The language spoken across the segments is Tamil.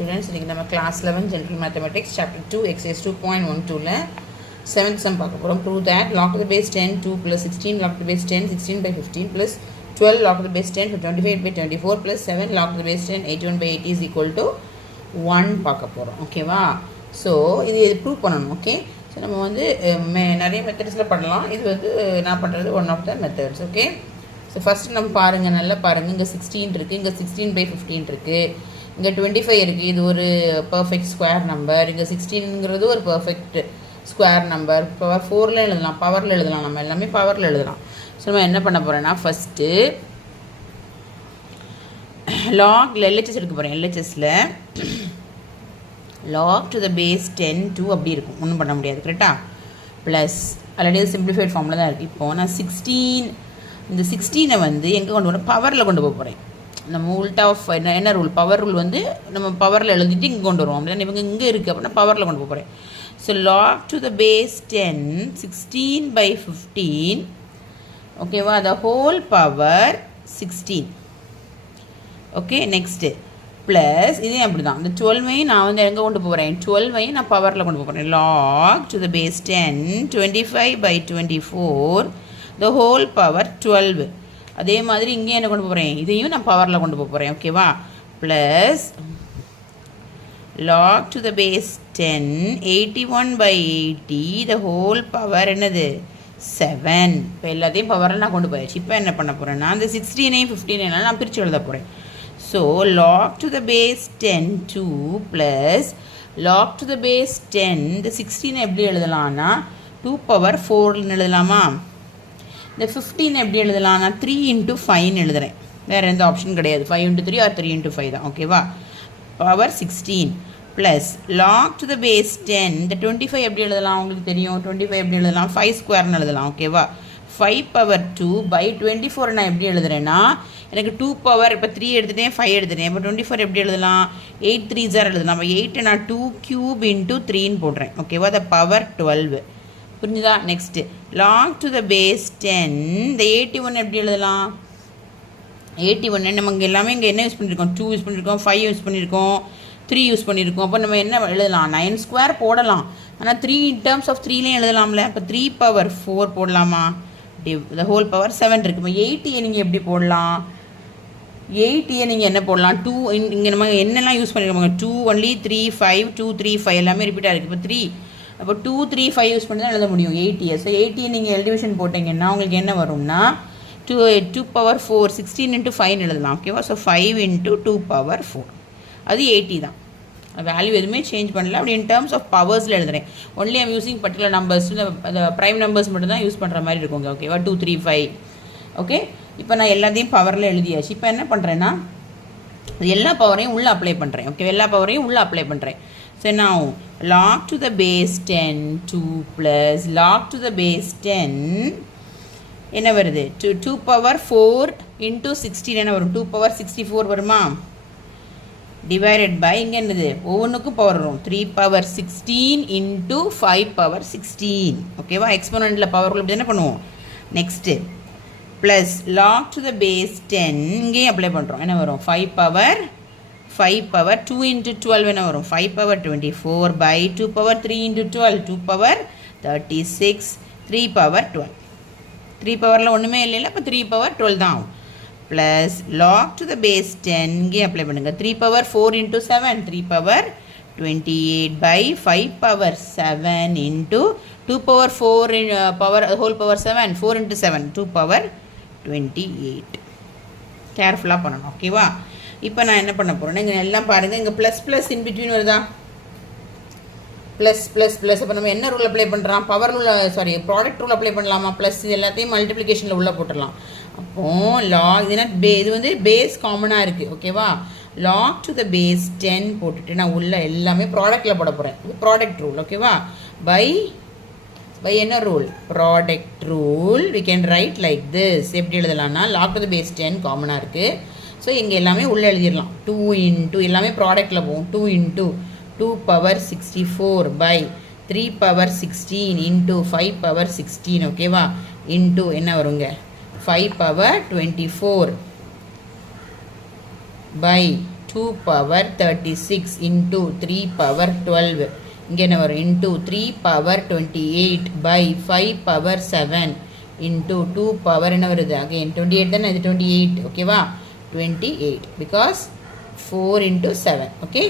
Students, we have class 11 General Mathematics Chapter 2 Exercise 2.12 7th sum prove that log to the base 10 2 plus 16 log to the base 10 16 by 15 plus 12 log to the base 10 25 by 24 plus 7 log to the base 10 81 by 80 is equal to 1 okay va. So இது prove பண்ணனும். Okay, so நம்ம வந்து நிறைய மெத்தட்ஸ்ல பண்ணலாம். இது வந்து நான் பண்றது one of the methods. Okay, so first நம்ம பாருங்க, நல்லா பாருங்க. இங்க 16 இருக்கு, இங்க 16 by 15 இருக்கு, இங்க 25 இருக்கு. இது ஒரு perfect square number. இங்க 16ங்கிறது ஒரு perfect square number. பவர் 4ல எழுதலாம், பவர்ல எழுதலாம், நம்ம எல்லாமே பவர்ல எழுதலாம். ஸோ நம்ம என்ன பண்ண போகிறோன்னா ஃபஸ்ட்டு லாகில் எல்ஹெச்எஸ் எடுக்க போகிறேன். எல்ஹெச்எஸில் லாக் டு த பேஸ் 10 2 அப்படி இருக்கும், ஒன்றும் பண்ண முடியாது. கரெக்டாக ப்ளஸ் ஆல்ரெடி சிம்பிளிஃபைட் ஃபார்மில் தான் இருக்குது. இப்போது நான் 16 இந்த 16 வந்து எங்கே கொண்டு போகிறேன், பவரில் கொண்டு போக போகிறேன். நம்ம உல்டா ஆஃப் என்ன ரூல், பவர் ரூல் வந்து நம்ம பவரில் எழுதிட்டு இங்கே கொண்டு வருவோம். அப்படின்னா இவங்க இங்கே இருக்குது அப்படின்னா பவரில் கொண்டு போக போகிறேன். So log to the base 10 16 by 15, ஓகேவா, the whole power 16. Okay, next plus இதே அப்படி தான். இந்த 12ஐயும் நான் வந்து எங்கே கொண்டு போகிறேன், 12ஐயும் நான் பவரில் கொண்டு போகிறேன். Log to the base 10 25 by 24 the whole power 12. அதே மாதிரி இங்கேயும் என்ன கொண்டு போகிறேன், இதையும் நான் பவரில் கொண்டு போகிறேன். ஓகேவா, plus log to the base 10 81 by 80 the whole power என்னது 7. இப்போ எல்லாத்தையும் பவரில் நான் கொண்டு போயாச்சு. இப்போ என்ன பண்ண போகிறேன்னா அந்த 16ஐயும் 15ஐயும் நான் பிரித்து எழுத போகிறேன். So log to the base 10 2 plus log to the base 10 இந்த 16 எப்படி எழுதலாம்னா 2 power 4ன்னு எழுதலாமா. இந்த 15 எப்படி எழுதலாம்னா 3 into 5 எழுதுகிறேன். வேறு எந்த ஆப்ஷன் கிடையாது. 5 into 3 or 3 into 5 தான். ஓகேவா, power 16 plus log to the base 10 இந்த 25 எப்படி எழுதலாம், உங்களுக்கு தெரியும். 25 எப்படி எழுதலாம், 5 ஸ்கொயர்னு எழுதலாம். ஓகேவா, 5 power 2 by 24 நான் எப்படி எழுதுறேன்னா எனக்கு 2 பவர் இப்போ 3 எடுத்துட்டேன் 5 எடுத்துட்டேன். இப்போ 24 எப்படி எழுதலாம், 8 3s எழுதலாம். அப்போ 8 நான் 2 cube into 3ன்னு போடுறேன். ஓகேவா, த பவர் 12. புரிஞ்சுதா. Next log to the base 10 இந்த 81 எப்படி எழுதலாம், 81 நமக்கு எல்லாமே இங்கே என்ன யூஸ் பண்ணியிருக்கோம், 2 யூஸ் பண்ணியிருக்கோம், 5 யூஸ் பண்ணியிருக்கோம், 3 யூஸ் பண்ணியிருக்கோம். அப்போ நம்ம என்ன எழுதலாம், 9 ஸ்கொயர் போடலாம். ஆனால் 3 இன் டேர்ம்ஸ் ஆஃப் 3லேயும் எழுதலாம்ல. இப்போ 3 power 4 போடலாமா, த ஹோல் பவர் 7 இருக்குது. இப்போ 80 நீங்கள் எப்படி போடலாம், 80 நீங்கள் என்ன போடலாம், 2 இங்கே நம்ம என்னெல்லாம் யூஸ் பண்ணியிருக்கோம், 2 only 3 5 2 3 5 எல்லாமே ரிப்பீட்டாக இருக்குது. இப்போ 3 அப்போ 2 3 5 யூஸ் பண்ணி தான் எழுத முடியும் 80. ஸோ 80 நீங்கள் எல்டிவிஷன் போட்டிங்கன்னா உங்களுக்கு என்ன வரும்னா 2 power 4 16 into 5 எழுதலாம். ஓகேவா, ஸோ 5 into 2 power 4 அது 80 தான். வேல்யூ எதுவுமே சேஞ்ச் பண்ணல. அப்படி இன் டேர்ம்ஸ் ஆஃப் பவர்ஸில் எழுதுறேன். Only I'm using particular numbers, அந்த ப்ரைம் நம்பர்ஸ் மட்டும் தான் யூஸ் பண்ணுற மாதிரி இருக்குங்க. ஓகேவா, 2 3 5. ஓகே, இப்போ நான் எல்லாத்தையும் பவரில் எழுதியாச்சு. இப்போ என்ன பண்ணுறேன்னா எல்லா பவரையும் உள்ளே அப்ளை பண்ணுறேன். ஓகே, எல்லா பவரையும் உள்ளே அப்ளை பண்ணுறேன். ஸோ நான் log to the base 10 2 plus log to the base 10 என்ன வருது, 2 power 4 into 16 என்ன வரும், 2 power 64 வருமா, டிவைடட் பை இங்கே என்னது ஒவ்வொன்றுக்கும் பவர் வரும் 3 power 16 into 5 power 16. ஓகேவா, எக்ஸ்போனண்ட்டில் பவர் இப்படி என்ன பண்ணுவோம். Next plus log to the base 10 இங்கேயும் அப்ளை பண்ணுறோம். என்ன வரும் 5 power 2 into 12 என்ன வரும் 5 power 24 by 2 power 3 into 12 2 power 36 3 power 12. 3 பவரில் ஒன்றுமே இல்லைல்ல, அப்போ 3 power 12 தான் ஆகும். Plus log to the base 10 இங்கே அப்ளை பண்ணுங்கள். 3 power 4 into 7 3 power 28 by 5 power 7 into 2 power 4 in power whole power 7 4 into 7 2 power 28. கேர்ஃபுல்லாக பண்ணணும். ஓகேவா, இப்போ நான் என்ன பண்ண போகிறேன்னா இங்கே எல்லாம் பாருங்கள், இங்கே ப்ளஸ் ப்ளஸ் இன் பிட்வீன் வருதா, ப்ளஸ் ப்ளஸ் ப்ளஸ். அப்போ நம்ம என்ன ரூல் அப்ளை பண்ணுறோம், power rule sorry product rule apply பண்ணலாமா. ப்ளஸ் இது எல்லாத்தையும் மல்டிப்ளிகேஷனில் உள்ளே போட்டுடலாம். அப்போது லாக் இது வந்து பேஸ் காமனாக இருக்குது. ஓகேவா, லாக் டு த பேஸ் 10 போட்டுட்டு நான் உள்ள எல்லாமே ப்ராடக்டில் போட போகிறேன். இது ப்ராடக்ட் ரூல். ஓகேவா, பை என்ன rule, product rule. We can write like this. எப்படி எழுதலாம்னா லாக் டு த பேஸ் 10 காமனாக இருக்குது. ஸோ இங்கே எல்லாமே உள்ளே எழுதிடலாம். 2 into எல்லாமே ப்ராடக்டில் போகும். 2 into 2 power 64 by 3 power 16 into 5 power 16. ஓகேவா, into என்ன வருங்க 5 power 24 by 2 power 36 into 3 power 12 இங்கே என்ன வரும் into 3 power 28 by 5 power 7 into 2 power என்ன வருது again 28 தானே இது 28 ஓகேவா 28 because 4 into 7 ஓகே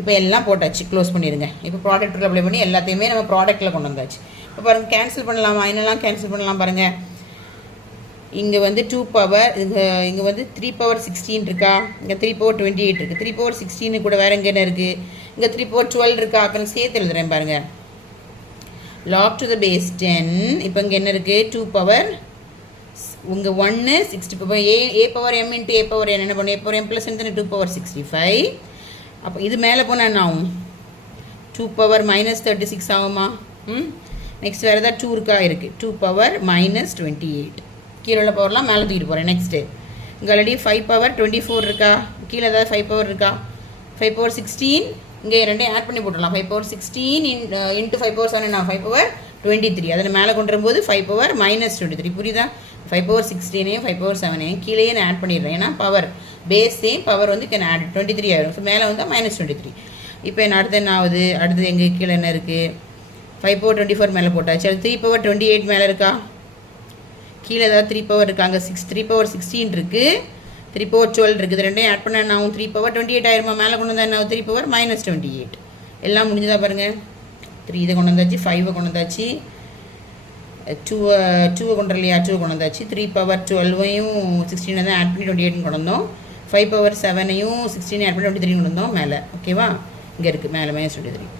இப்போ எல்லாம் போட்டாச்சு க்ளோஸ் பண்ணிடுங்க இப்போ ப்ராடக்ட்டில் அப்ளை பண்ணி எல்லாத்தையுமே நம்ம ப்ராடக்ட்டில் கொண்டு வந்தாச்சு இப்போ பாருங்கள் கேன்சல் பண்ணலாமா என்னெல்லாம் கேன்சல் பண்ணலாம் பாருங்கள் இங்கே வந்து 2 பவர் இங்கே வந்து 3 பவர் 16 இருக்கா இங்கே 3 பவர் 28 இருக்குது 3 பவர் 16 கூட வேறு எங்கே என்ன இருக்குது இங்கே 3 பவர் 12 இருக்கா அப்புறம் சேர்த்து எழுதுறேன் பாருங்கள் log to the base 10 இப்போ இங்கே என்ன இருக்குது 2 பவர் உங்கள் 1 60 power a power m into a power n என்ன பண்ணும் a பவர் m ப்ளஸ் என்ன 2 பவர் 65 அப்போ இது மேலே போனால் என்ன ஆகும் 2 பவர் மைனஸ் 36 ஆகுமா நெக்ஸ்ட் வேறு ஏதாவது 2 இருக்கா இருக்குது 2 பவர் மைனஸ் 28 கீழே உள்ள பவர்லாம் மேலே தூக்கிட்டு போகிறேன் நெக்ஸ்ட்டு இங்கே ஆல்ரெடி 5 பவர் 24 இருக்கா கீழே ஏதாவது 5 பவர் இருக்கா 5 பவர் 16 இங்கே ரெண்டையும் ஆட் பண்ணி போட்டுடலாம் 5 பவர் 16 இன்ட்டு 5 பவர் 7 5 பவர் 23 அதில் மேலே கொண்டு வரும்போது 5 பவர் மைனஸ் 23 புரியுதா 5 பவர் 16 5 பவர் 7 கீழேயே நான் ஆட் பண்ணிடுறேன் ஏன்னா பவர் பேஸ் சேம் பவர் வந்து கேன் ஆட் 23 ஆயிடும் ஸோ மேலே வந்து மைனஸ் 23 இப்போ என்ன அடுத்து என்ன ஆகுது அடுத்தது எங்கள் கீழே என்ன இருக்குது 5 பவர் 24 மேலே போட்டாச்சு அது 3 பவர் 28 மேலே இருக்கா கீழே ஏதாவது 3 பவர் இருக்காங்க 3 பவர் 16 இருக்குது 3 பவர் 12 இருக்குது ரெண்டையும் ஆட் பண்ண என்ன ஆகும் 3 பவர் 28 ஆயிருமா மேலே கொண்டு வந்தால் என்ன ஆகும் 3 பவர் மைனஸ் 28 எல்லாம் முடிஞ்சதா பாருங்கள் 3 இதை கொண்டு வந்தாச்சு 5 கொண்டு வந்தாச்சு 2 கொண்டு இல்லையா 2 கொண்டு வந்தாச்சு 3 பவர் 12ஐயும் 16 தான் ஆட் பண்ணி 28 கொண்டு வந்தோம் 5 பவர் 7ஐயும் 16 ஆட் பண்ணி 23 கொண்டு வந்தோம் மேலே ஓகேவா இங்கே இருக்குது மேலே மைனஸ் 23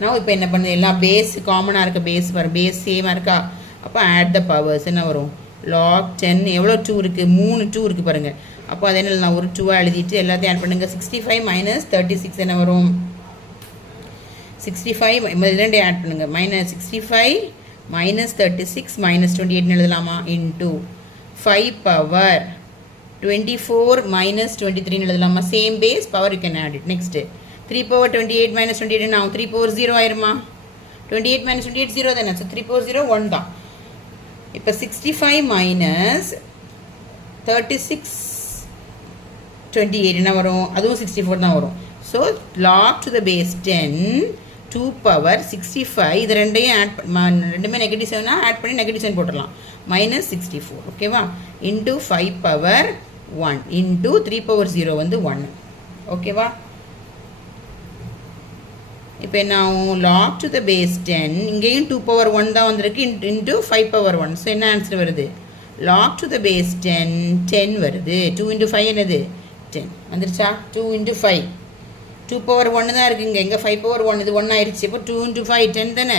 நான் இப்போ என்ன பண்ணுது எல்லாம் பேஸ் காமனாக இருக்க பேஸ் வரும் பேஸ் சேமாக இருக்கா அப்போ ஆட் த பவர்ஸ் என்ன வரும் log 10 எவ்வளோ 2 இருக்குது 3 2 இருக்குது பாருங்கள் அப்போ அது என்ன நான் ஒரு 2 எழுதிட்டு எல்லாத்தையும் ஆட் பண்ணுங்கள் 65 மைனஸ் 36 என்ன வரும் 65 ரெண்டே ஆட் பண்ணுங்கள் மைனஸ் 65 மைனஸ் 36 மைனஸ் 28 எழுதலாமா இன்டூ 5 பவர் 24 மைனஸ் 23 எழுதலாமா same base power you can add it next 3 power 28 minus 28 ஆகும் 3 பவர் 0 ஆயிருமா 28 மைனஸ் 28 0 தானே ஸோ 3 பவர் 0 1 தான் இப்போ 65 மைனஸ் 36 28 என்ன வரும் அதுவும் 64 தான் வரும் so log to the base 10 2 power 65 இது ரெண்டையும் ரெண்டுமே நெகட்டிவ் செவனா ஆட் பண்ணி நெகட்டிவ் செவன் போட்டுடலாம் மைனஸ் 64 ஓகேவா இன்டூ 5 பவர் 1 இன்டூ 3 பவர் 0 வந்து 1 ஓகேவா இப்போ என்ன ஆகும் log to the base 10 இங்கேயும் 2 பவர் 1 தான் வந்திருக்கு இன்டூ 5 பவர் 1 ஸோ என்ன ஆன்சர் வருது log to the base 10 வருது 2 இன்டூ 5 என்னது 10 வந்துருச்சா 2 இன்டூ 5 2 பவர் 1 தான் இருக்குங்க இங்கே 5 பவர் 1 இது 1 ஆயிடுச்சு இப்போ 2 இன்டூ 5 10 தானே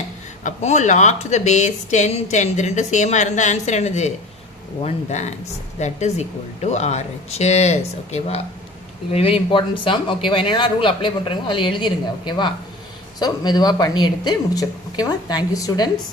அப்போது log to the base 10 இது ரெண்டும் சேமாக இருந்தால் ஆன்சர் என்னது 1 தான் answer that is equal to RHS ஓகேவா வெரி வெரி இம்பார்ட்டன்ட் சம் ஓகேவா என்னென்னா ரூல் அப்ளை பண்ணுறவங்க அதில் எழுதிருங்க ஓகேவா ஸோ மெதுவாக பண்ணி எடுத்து முடிச்சிடணும் ஓகேவா தேங்க்யூ ஸ்டூடெண்ட்ஸ்